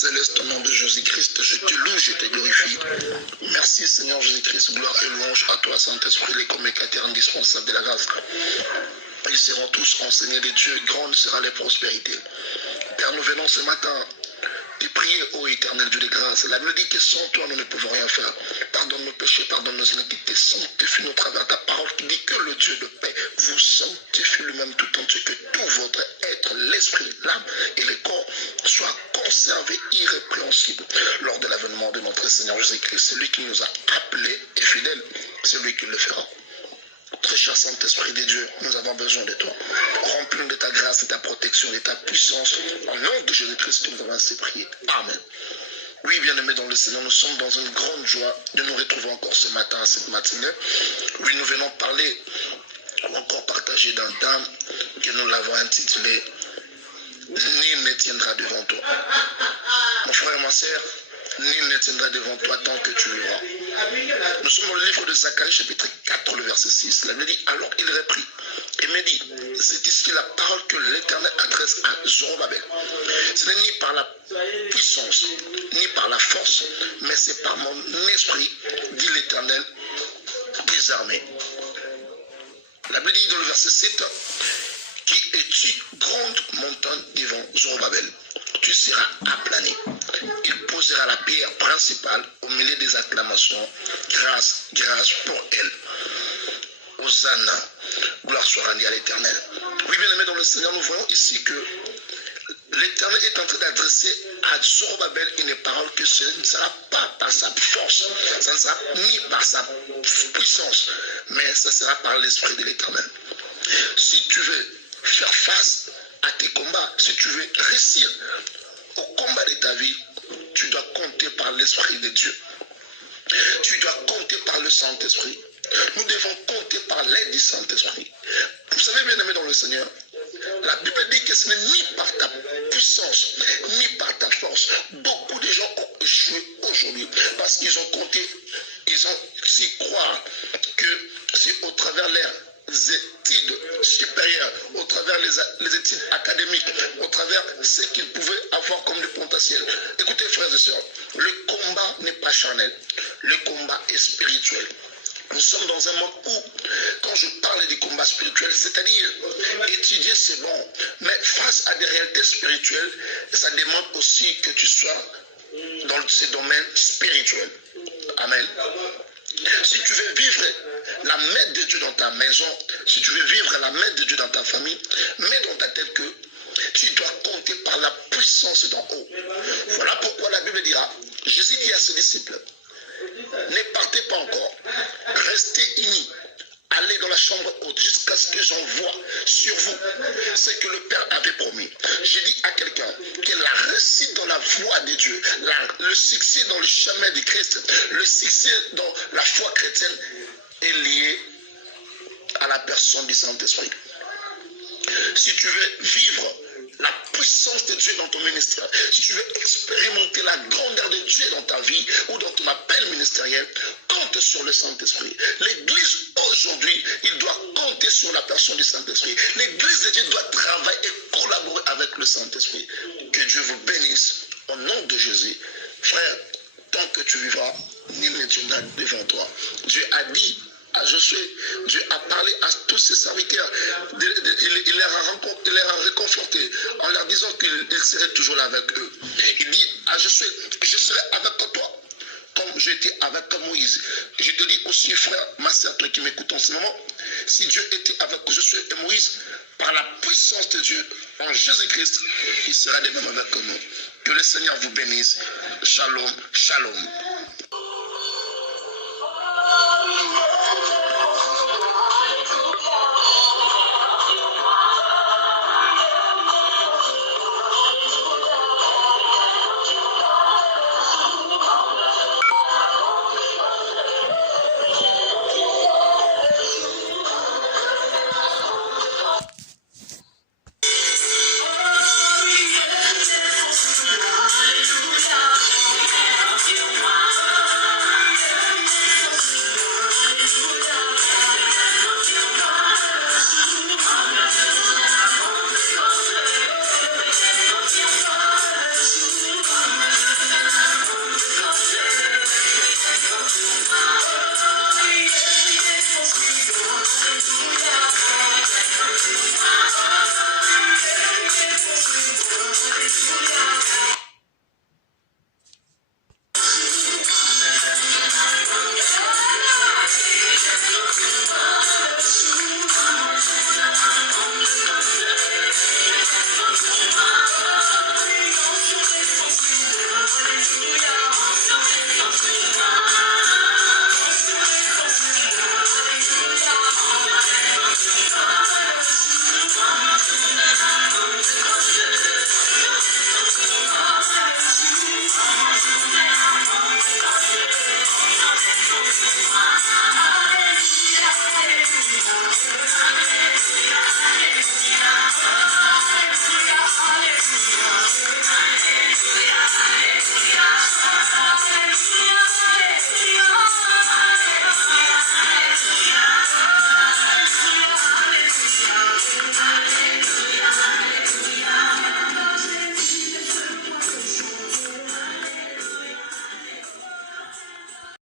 céleste, au nom de Jésus-Christ, je te loue, je te glorifie. Merci Seigneur Jésus-Christ, gloire et louange à toi Saint-Esprit, les communicateurs indispensables de la grâce. Ils seront tous enseignés de Dieu, grande sera leur prospérité. Père, nous venons ce matin te prier, ô éternel Dieu de grâce. La Bible dit que sans toi, nous ne pouvons rien faire. Pardonne nos péchés, pardonne nos iniquités, sanctifie-nous à travers ta parole qui dit que le Dieu de paix vous sanctifie lui-même tout entier, que tout votre être, l'esprit, l'âme et le corps soient conservés irrépréhensibles lors de l'avènement de notre Seigneur Jésus-Christ. Celui qui nous a appelés est fidèle, c'est lui qui le fera. Très cher Saint-Esprit de Dieu, nous avons besoin de toi. Remplis-nous de ta grâce, de ta protection, de ta puissance. Au nom de Jésus-Christ que nous avons ainsi prié. Amen. Oui, bien-aimés dans le Seigneur, nous sommes dans une grande joie de nous retrouver encore ce matin, cette matinée. Oui, nous venons parler, ou encore partager d'un thème que nous l'avons intitulé « Nul ne tiendra devant toi ». Mon frère et ma sœur, nul ne tiendra devant toi tant que tu vivras. Nous sommes dans le livre de Zacharie, chapitre 4, le verset 6. La Bible dit, alors il reprit et me dit, c'est ici la parole que l'Éternel adresse à Zorobabel. Ce n'est ni par la puissance, ni par la force, mais c'est par mon esprit, dit l'Éternel des armées. La Bible dit dans le verset 7, qui es-tu, grande montagne devant Zorobabel? Tu seras aplani. Il posera la pierre principale au milieu des acclamations. Grâce, grâce pour elle. Hosanna, gloire soit rendue à l'Éternel. Oui, bien aimé dans le Seigneur, nous voyons ici que l'Éternel est en train d'adresser à Zorobabel une parole que ce ne sera pas par sa force, ça ne sera ni par sa puissance, mais ce sera par l'Esprit de l'Éternel. Si tu veux faire face à tes combats, si tu veux réussir au combat de ta vie, tu dois compter par l'Esprit de Dieu. Tu dois compter par le Saint-Esprit. Nous devons compter par l'aide du Saint-Esprit. Vous savez, bien aimé dans le Seigneur, la Bible dit que ce n'est ni par ta puissance, ni par ta force. Beaucoup de gens ont échoué aujourd'hui parce qu'ils ont compté, ils ont su croire que c'est au travers leurs études supérieures, au travers les études académiques, au travers ce qu'ils pouvaient avoir comme le potentiel. Écoutez, frères et sœurs, le combat n'est pas charnel, le combat est spirituel. Nous sommes dans un monde où, quand je parle du combat spirituel, c'est-à-dire étudier c'est bon, mais face à des réalités spirituelles, ça demande aussi que tu sois dans ces domaines spirituels. Amen. Si tu veux vivre la main de Dieu dans ta maison, si tu veux vivre la main de Dieu dans ta famille, mets dans ta tête que tu dois compter par la puissance d'en haut. Voilà pourquoi la Bible dira, Jésus dit à ses disciples, ne partez pas encore, restez unis, allez dans la chambre haute jusqu'à ce que j'envoie sur vous ce que le Père avait promis. J'ai dit à quelqu'un que la réussite dans la voie de Dieu, le succès dans le chemin de Christ, le succès dans la foi chrétienne est lié à la personne du Saint-Esprit. Si tu veux vivre la puissance de Dieu dans ton ministère, si tu veux expérimenter la grandeur de Dieu dans ta vie ou dans ton appel ministériel, compte sur le Saint-Esprit. L'Église aujourd'hui, il doit compter sur la personne du Saint-Esprit. L'Église de Dieu doit travailler et collaborer avec le Saint-Esprit. Que Dieu vous bénisse au nom de Jésus. Frère, tant que tu vivras, nul ne tiendra devant toi. Dieu a dit à Josué, Dieu a parlé à tous ses serviteurs, il leur a réconforté en leur disant qu'il serait toujours là avec eux. Il dit à Josué, je serai avec toi comme j'étais avec Moïse. Et je te dis aussi, frère, ma sœur, toi qui m'écoutes en ce moment, si Dieu était avec Josué et Moïse, par la puissance de Dieu, en Jésus-Christ, il sera de même avec nous. Que le Seigneur vous bénisse. Shalom, shalom.